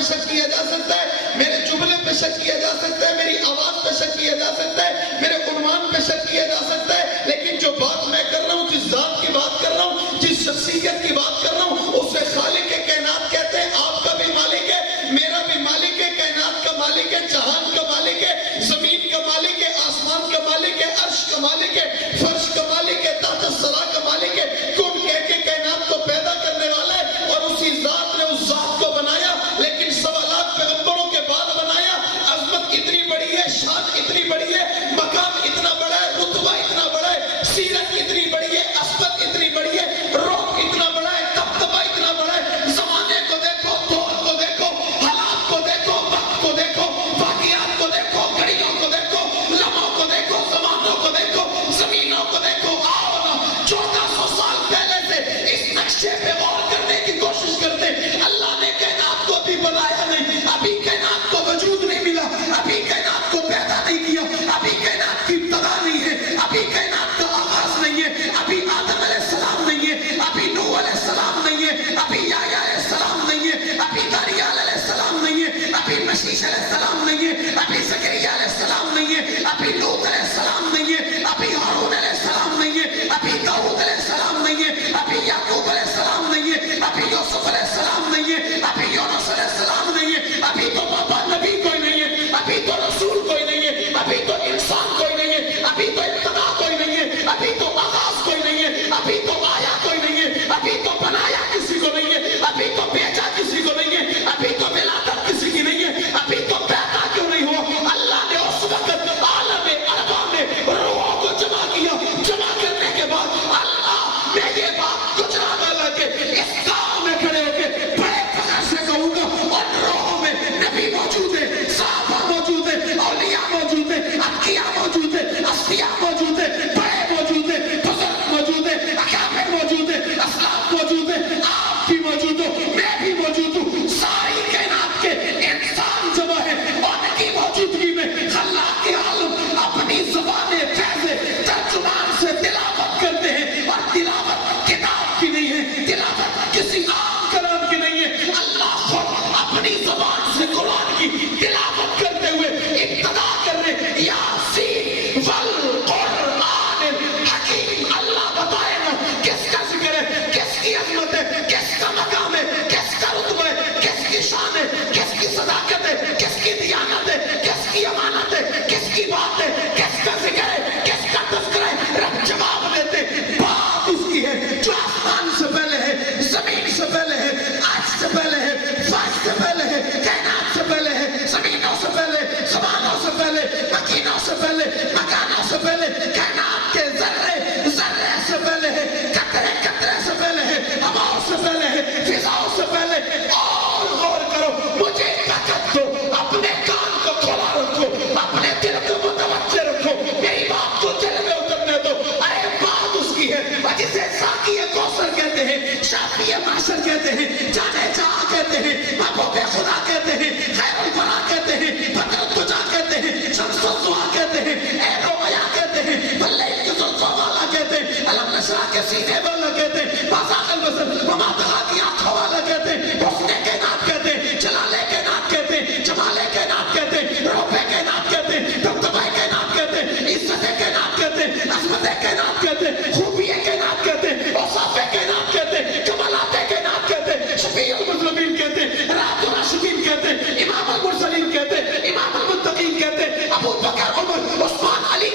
پہ شک کیا جا سکتا ہے، میرے جملے پہ شک کیا جا سکتا ہے، میری آواز پہ شک کیا جا سکتا ہے، میرے عنوان پہ شک کیا جا سکتا ہے، لیکن جو بات میں کر رہا ہوں، جس ذات کی بات کر رہا ہوں، جس شخصیت کی بات کر رہا ہوں، اسے خالق کائنات کہتے ہیں۔ آپ کا بھی مالک ہے، میرا بھی مالک ہے، کائنات کا مالک ہے، جہان کا مالک ہے، زمین کا مالک ہے، آسمان کا مالک ہے، عرش کا مالک ہے، فرش کا مالک ہے، تحت الثری کا مالک ہے، کن کہہ کے کائنات کو پیدا کرنے والا ہے، اور اسی ذات نے اس ذات کو بنایا، لیکن 1.25 لاکھ پیغمبروں کے بعد بنایا۔ عظمت اتنی بڑی ہے، شان اتنی بڑی ہے، مقام اتنا بڑا ہے، رتبہ اتنا بڑا ہے، سیرت اتنی بڑی ہے، عصمت اتنی بڑی ہے، روح اتنا بڑا ہے، دبدبہ اتنا بڑا ہے۔ زمانے کو دیکھو، دور کو دیکھو، حالات کو دیکھو، وقت کو دیکھو، واقعات کو دیکھو، گھڑیوں کو دیکھو، لمحوں کو دیکھو، زمانوں کو دیکھو، زمینوں کو دیکھو۔ آؤ نا 1400 سال پہلے سے اس نقشے پہ غور کرنے کی کوشش کرتے۔ اللہ نے کائنات کو ابھی بنایا نہیں، ابھی کائنات کو وجود نہیں ملا، ابھی کائنات کو پیدا نہیں کیا، ابھی کائنات کی ابتدا نہیں ہے، ابھی کائنات کا آغاز نہیں ہے، ابھی آدم علیہ السلام نہیں ہے، ابھی نوح علیہ السلام نہیں ہے، ابھی یحییٰ علیہ السلام نہیں ہے، ابھی دانیال علیہ السلام نہیں ہے، ابھی مشیش علیہ السلام نہیں ہے، ابھی زکریا علیہ السلام نہیں ہے، ابھی لوط علیہ السلام نہیں ہے، ابھی ہارون علیہ السلام نہیں ہے، ابھی داؤد علیہ السلام نہیں ہے، ابھی یعقوب علیہ السلام نہیں ہے، ابھی یوسف علیہ السلام نہیں ہے، ابھی یونس علیہ السلام نہیں ہے، ابھی تو بابا نبی کوئی نہیں ہے، ابھی تو رسول کوئی نہیں ہے، ابھی تو انسان کوئی نہیں ہے، ابھی تو ابتدا کوئی نہیں ہے، ابھی تو آغاز کوئی نہیں ہے، ابھی تو آیا کوئی نہیں ہے، ابھی تو بنایا کسی کو نہیں ہے، ابھی تو بیچا کسی کو نہیں ہے، ابھی تو ولادت کسی کی نہیں ہے، ابھی تو پیدا کیوں نہیں ہوا؟ اللہ نے اس وقت عالم ارواح میں روحوں کو جمع کیا، جمع کرنے کے بعد اللہ نے یہ بات گجرا ڈالا کہ اس گاؤں میں کھڑے ہو کے بڑے فخر سے کہوں گا، اور روحوں میں نبی موجود ہے، صحابہ موجود ہے، اولیاء موجود ہے، اتقیاء موجود ہے، اصفیاء موجود ہے، بڑے موجود ہے، بزرگ موجود ہے، اکابر موجود ہے، اسلاف موجود ہے، آپ بھی موجود ہو، میں بھی موجود ہوں، ساری کائنات کے انسان جمع ہے، ان کی موجودگی میں خلاق عالم اپنی زبان فیض ترجمان سے تلاوت کرتے ہیں، اور تلاوت کتاب کی نہیں ہے، تلاوت کسی عام کلام کی نہیں ہے، اللہ خود اپنی زبان سے قرآن کی تلاوت کرتے ہوئے ابتدا کر رہے، یاسین والقرآن الحکیم۔ اللہ بتائے نا کس کا ذکر ہے، کس کی عظمت ہے، کس کا مقام ہے، کس کا رتبہ ہے، کس کی شان ہے، کس کی صداقت ہے، کس کی دیانت ہے، کس کی امانت ہے، کس کی بات ہے، کس کا ذکر ہے، کس کا تذکرہ ہے۔ رب جواب دیتے، بات اس کی ہے جو آسمان سے پہلے ہے، زمین سے پہلے ہے، عرش سے پہلے ہے، فرش سے پہلے ہے، کائنات سے پہلے ہے، زمینوں سے پہلے، زمانوں سے پہلے، مکینوں سے پہلے، مکانوں سے پہلے، کائنات کے ذرے ذرے سے پہلے ہے، قطرے قطرے سے پہلے ہے، ہواؤں سے پہلے ہے، فضاؤں سے پہلے۔ اور غور کرو، مجھے طاقت دو، اپنے کان کو کھولا رکھو، اپنے دل کو متوجہ رکھو، میری بات کو دل میں اترنے دو۔ ارے بات اس کی ہے، جسے ساقی کوثر کہتے ہیں، شافی معشر کہتے ہیں، جانے جہاں کہتے ہیں، محبوب خدا کہتے ہیں، خیر الورا کہتے ہیں، بدر الدجا کہتے ہیں، شمس الضحیٰ کہتے ہیں، عین و عیا کہتے ہیں، واللیل کی زلفوں والا کہتے ہیں، علم نشرح کے سینے والا کہتے ہیں، بازاق البصر وما طغیٰ کی آنکھوں والا کہتے ہیں، حسن کائنات کہتے ہیں، جلال کائنات کہتے ہیں، جمال کائنات کہتے ہیں، رب کائنات کہتے ہیں، دبدبہ کائنات کہتے ہیں، عزت کائنات کہتے ہیں، عظمت کائنات کہتے ہیں، خوبی کائنات کہتے ہیں، اوصاف کائنات کہتے ہیں، کمالات کائنات کہتے ہیں، شفیع المذنبین کہتے ہیں، راحت الراشدین کہتے ہیں، امام المرسلین کہتے ہیں، امام المتقین کہتے ہیں، ابو بکر عمر عثمان علی